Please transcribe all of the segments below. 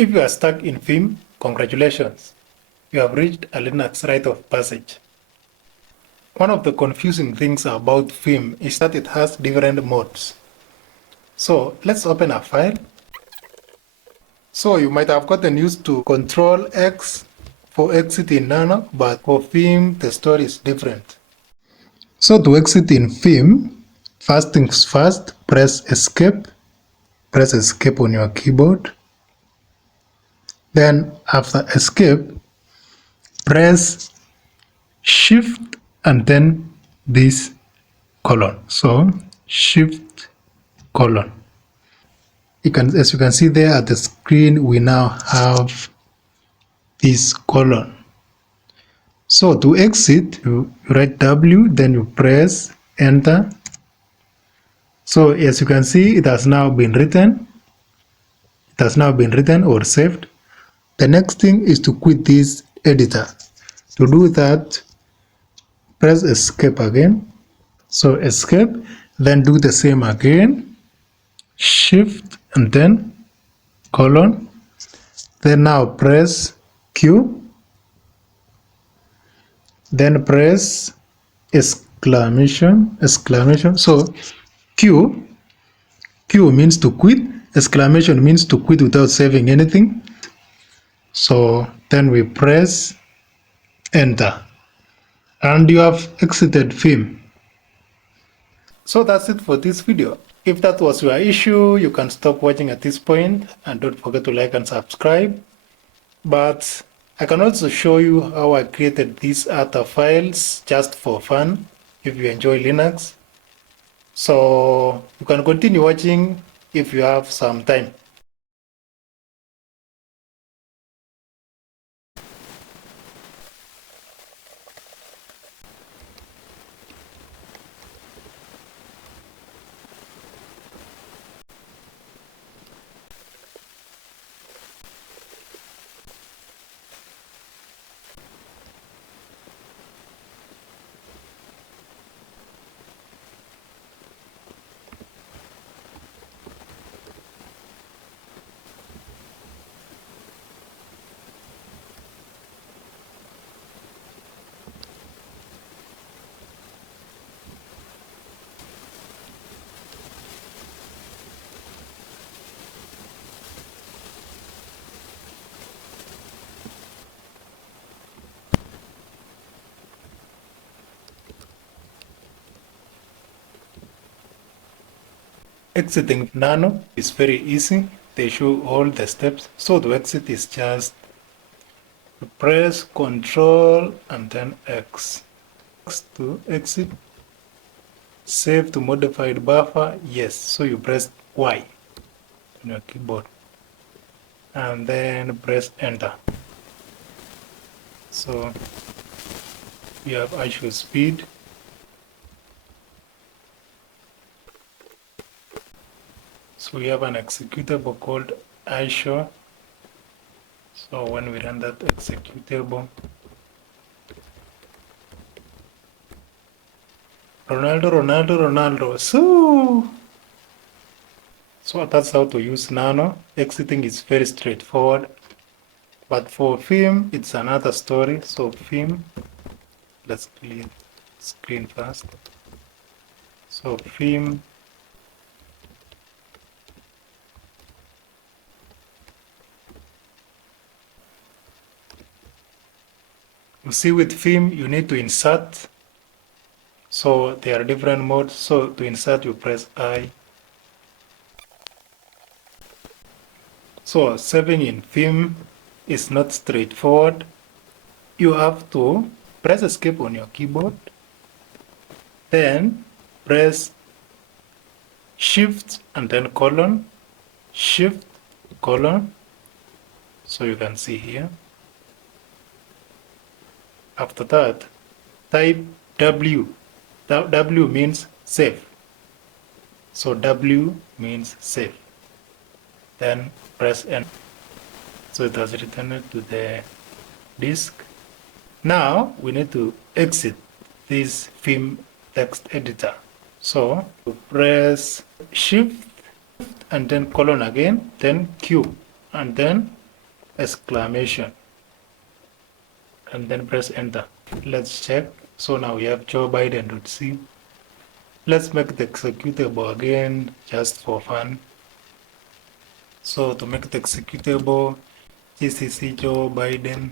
If you are stuck in Vim, congratulations. You have reached a Linux rite of passage. One of the confusing things about Vim is that it has different modes. So let's open a file. So you might have gotten used to Control X for exit in Nano, but for Vim the story is different. So to exit in Vim, first things first, press Escape. Press Escape on your keyboard. Then after Escape, press Shift and then this colon. So Shift colon. As you can see there at the screen, we now have this colon. So to exit, you write W, then you press Enter. So as you can see, it has now been written. It has now been written or saved. The next thing is to quit this editor. To do that, press Escape again. So Escape, then do the same again. Shift and then colon. Then now press Q. Then press exclamation. So Q means to quit. Exclamation means to quit without saving anything. So then we press Enter. And you have exited Vim. So that's it for this video. If that was your issue, you can stop watching at this point and don't forget to like and subscribe. But I can also show you how I created these other files just for fun if you enjoy Linux. So you can continue watching if you have some time. Exiting Nano is very easy. They show all the steps. So to exit is just press Ctrl and then X. To exit. Save to modified buffer. Yes. So you press Y on your keyboard and then press Enter. So you have actual speed. So we have an executable called iShow. So when we run that executable, Ronaldo. So that's how to use Nano. Exiting is very straightforward. But for Vim, it's another story. So Vim, let's clear screen first. So Vim, you see with Vim, you need to insert. So there are different modes. So to insert, you press I. So saving in Vim is not straightforward. You have to press Escape on your keyboard, then press Shift and then colon, Shift colon. So you can see here. After that, type W. W means save. So W means save. Then press Enter. So it has returned to the disk. Now we need to exit this Vim text editor. So press Shift and then colon again, then Q, and then exclamation, and then press enter. Let's check. So now we have Joe Biden.c. Let's make the executable again just for fun. So to make the executable, gcc Joe Biden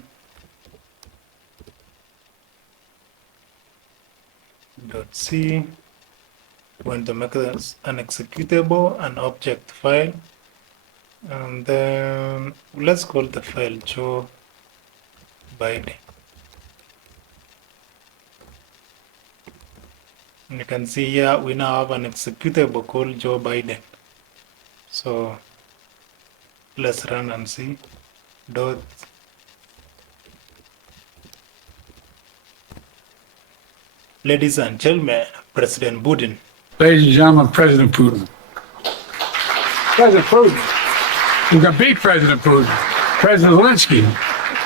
.c. Going to make this an executable, an object file, and then let's call the file Joe Biden. And you can see here we now have an executable called Joe Biden. So let's run and see. Dot Ladies and gentlemen, President Putin. Ladies and gentlemen, President Putin. President Putin. We've got big President Putin. President Zelensky.